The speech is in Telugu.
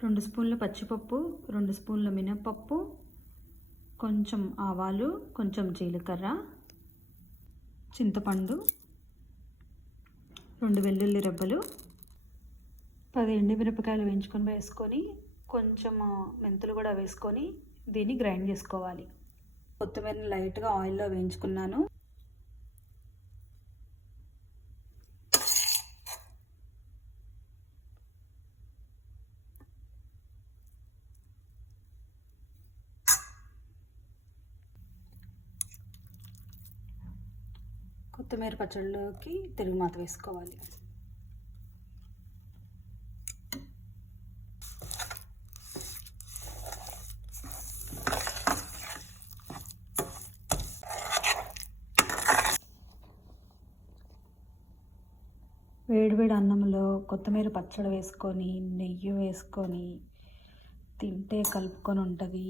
2 స్పూన్ల పచ్చిపప్పు, 2 స్పూన్ల మినపప్పు, కొంచెం ఆవాలు, కొంచెం జీలకర్ర, చింతపండు, 2 వెల్లుల్లి రెబ్బలు, 10 ఎండుమిరపకాయలు వేయించుకొని వేసుకొని కొంచెం మెంతులు కూడా వేసుకొని దీన్ని గ్రైండ్ చేసుకోవాలి. కొత్తిమీరని లైట్గా ఆయిల్లో వేయించుకున్నాను. కొత్తిమీర పచ్చడిలోకి తిరుగుమాత వేసుకోవాలి. వేడివేడి అన్నంలో కొత్తిమీర పచ్చడి వేసుకొని నెయ్యి వేసుకొని తింటే కలుపుకొని ఉంటుంది.